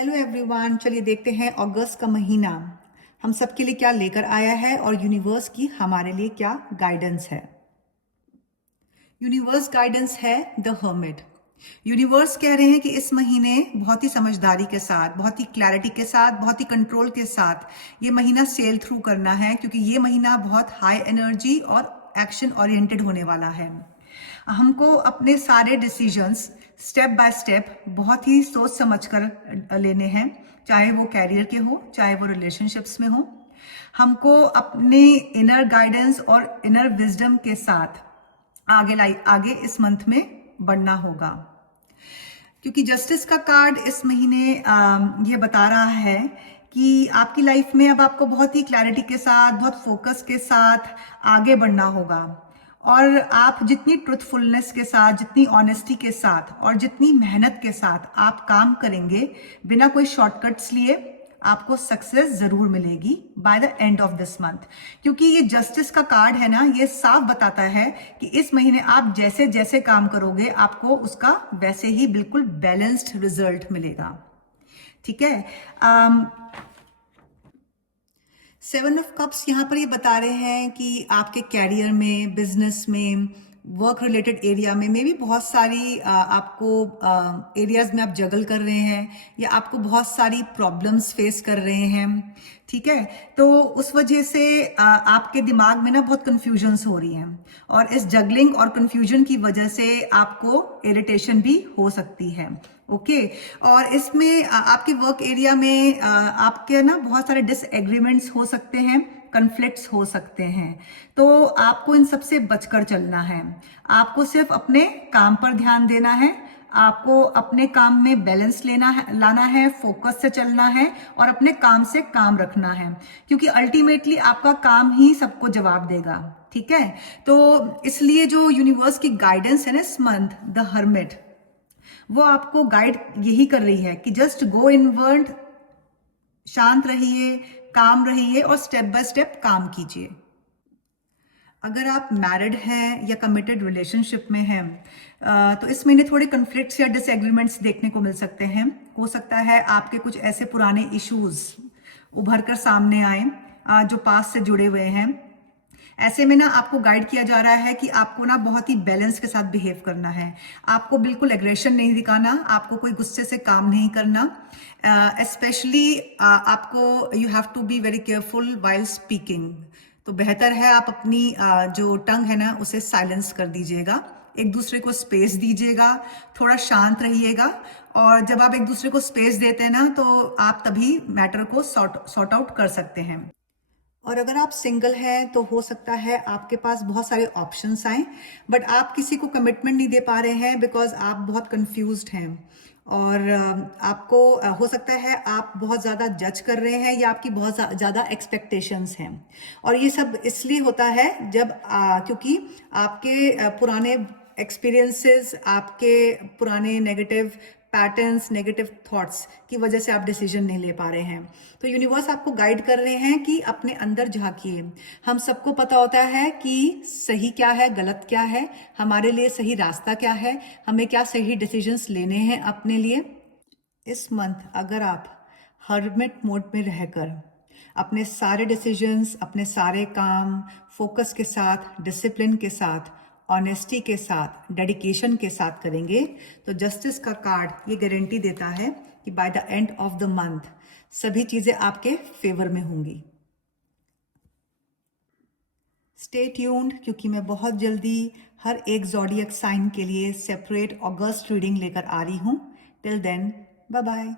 Hello everyone, चलिए देखते हैं अगस्त का महीना हम सबके लिए क्या लेकर आया है और यूनिवर्स की हमारे लिए क्या गाइडेंस है। यूनिवर्स गाइडेंस है द हर्मिट। यूनिवर्स कह रहे हैं कि इस महीने बहुत ही समझदारी के साथ, बहुत ही क्लैरिटी के साथ, बहुत ही कंट्रोल के साथ ये महीना सेल थ्रू करना है, क्योंकि ये महीना बहुत हाई एनर्जी और एक्शन ओरिएंटेड होने वाला है। हमको अपने सारे डिसीजंस स्टेप बाय स्टेप बहुत ही सोच समझ कर लेने हैं, चाहे वो कैरियर के हो, चाहे वो रिलेशनशिप्स में हो। हमको अपने इनर गाइडेंस और इनर विजडम के साथ आगे इस मंथ में बढ़ना होगा, क्योंकि जस्टिस का कार्ड इस महीने ये बता रहा है कि आपकी लाइफ में अब आपको बहुत ही क्लैरिटी के साथ, बहुत फोकस के साथ आगे बढ़ना होगा। और आप जितनी ट्रुथफुलनेस के साथ, जितनी ऑनेस्टी के साथ और जितनी मेहनत के साथ आप काम करेंगे, बिना कोई शॉर्टकट्स लिए, आपको सक्सेस जरूर मिलेगी by the end of this month. क्योंकि ये जस्टिस का कार्ड है ना, ये साफ बताता है कि इस महीने आप जैसे जैसे काम करोगे आपको उसका वैसे ही बिल्कुल बैलेंस्ड रिजल्ट मिलेगा। ठीक है। सेवन ऑफ कप्स यहाँ पर ये बता रहे हैं कि आपके कैरियर में, बिजनेस में, वर्क रिलेटेड एरिया में भी बहुत सारी आपको एरियाज में आप जगल कर रहे हैं या आपको बहुत सारी प्रॉब्लम्स फेस कर रहे हैं। ठीक है, तो उस वजह से आपके दिमाग में ना बहुत कंफ्यूजन्स हो रही हैं और इस जगलिंग और कंफ्यूजन की वजह से आपको इरिटेशन भी हो सकती है। ओके। और इसमें आपके वर्क एरिया में आपके ना बहुत सारे डिसएग्रीमेंट्स हो सकते हैं, कन्फ्लिक्ट्स हो सकते हैं, तो आपको इन सबसे बचकर चलना है। आपको सिर्फ अपने काम पर ध्यान देना है, आपको अपने काम में बैलेंस लाना है, फोकस से चलना है और अपने काम से काम रखना है, क्योंकि अल्टीमेटली आपका काम ही सबको जवाब देगा। ठीक है, तो इसलिए जो यूनिवर्स की गाइडेंस है ना इस मंथ, द हर्मिट, वो आपको गाइड यही कर रही है कि जस्ट गो इनवर्ड, शांत रहिए, काम रहिए और स्टेप बाय स्टेप काम कीजिए। अगर आप मैरिड हैं या कमिटेड रिलेशनशिप में हैं तो इस महीने थोड़े कन्फ्लिक्ट्स या डिसएग्रीमेंट्स देखने को मिल सकते हैं। हो सकता है आपके कुछ ऐसे पुराने इश्यूज उभर कर सामने आए जो पास्ट से जुड़े हुए हैं। ऐसे में ना आपको गाइड किया जा रहा है कि आपको ना बहुत ही बैलेंस के साथ बिहेव करना है। आपको बिल्कुल एग्रेशन नहीं दिखाना, आपको कोई गुस्से से काम नहीं करना। स्पेशली आपको you have to be very careful while speaking. तो बेहतर है आप अपनी जो टंग है ना उसे साइलेंस कर दीजिएगा, एक दूसरे को स्पेस दीजिएगा, थोड़ा शांत रहिएगा। और जब आप एक दूसरे को स्पेस देते हैं ना तो आप तभी मैटर को सॉर्ट आउट कर सकते हैं। और अगर आप सिंगल हैं तो हो सकता है आपके पास बहुत सारे ऑप्शंस आए, बट आप किसी को कमिटमेंट नहीं दे पा रहे हैं बिकॉज आप बहुत कंफ्यूज्ड हैं। और आपको हो सकता है आप बहुत ज़्यादा जज कर रहे हैं या आपकी बहुत ज़्यादा एक्सपेक्टेशंस हैं। और ये सब इसलिए होता है जब क्योंकि आपके पुराने एक्सपीरियंसेस, आपके पुराने नेगेटिव पैटर्न्स, नेगेटिव थॉट्स की वजह से आप डिसीजन नहीं ले पा रहे हैं। तो यूनिवर्स आपको गाइड कर रहे हैं कि अपने अंदर झांकिए। हम सबको पता होता है कि सही क्या है, गलत क्या है, हमारे लिए सही रास्ता क्या है, हमें क्या सही डिसीजंस लेने हैं अपने लिए। इस मंथ अगर आप हर्मिट मोड में रहकर अपने सारे डिसीजंस, अपने सारे काम फोकस के साथ, डिसिप्लिन के साथ, ऑनेस्टी के साथ, डेडिकेशन के साथ करेंगे तो जस्टिस का कार्ड ये गारंटी देता है कि by the end of the month सभी चीजें आपके फेवर में होंगी। स्टे ट्यून्ड, क्योंकि मैं बहुत जल्दी हर एक ज़ोडिएक साइन के लिए सेपरेट अगस्त रीडिंग लेकर आ रही हूँ। Till then, bye bye.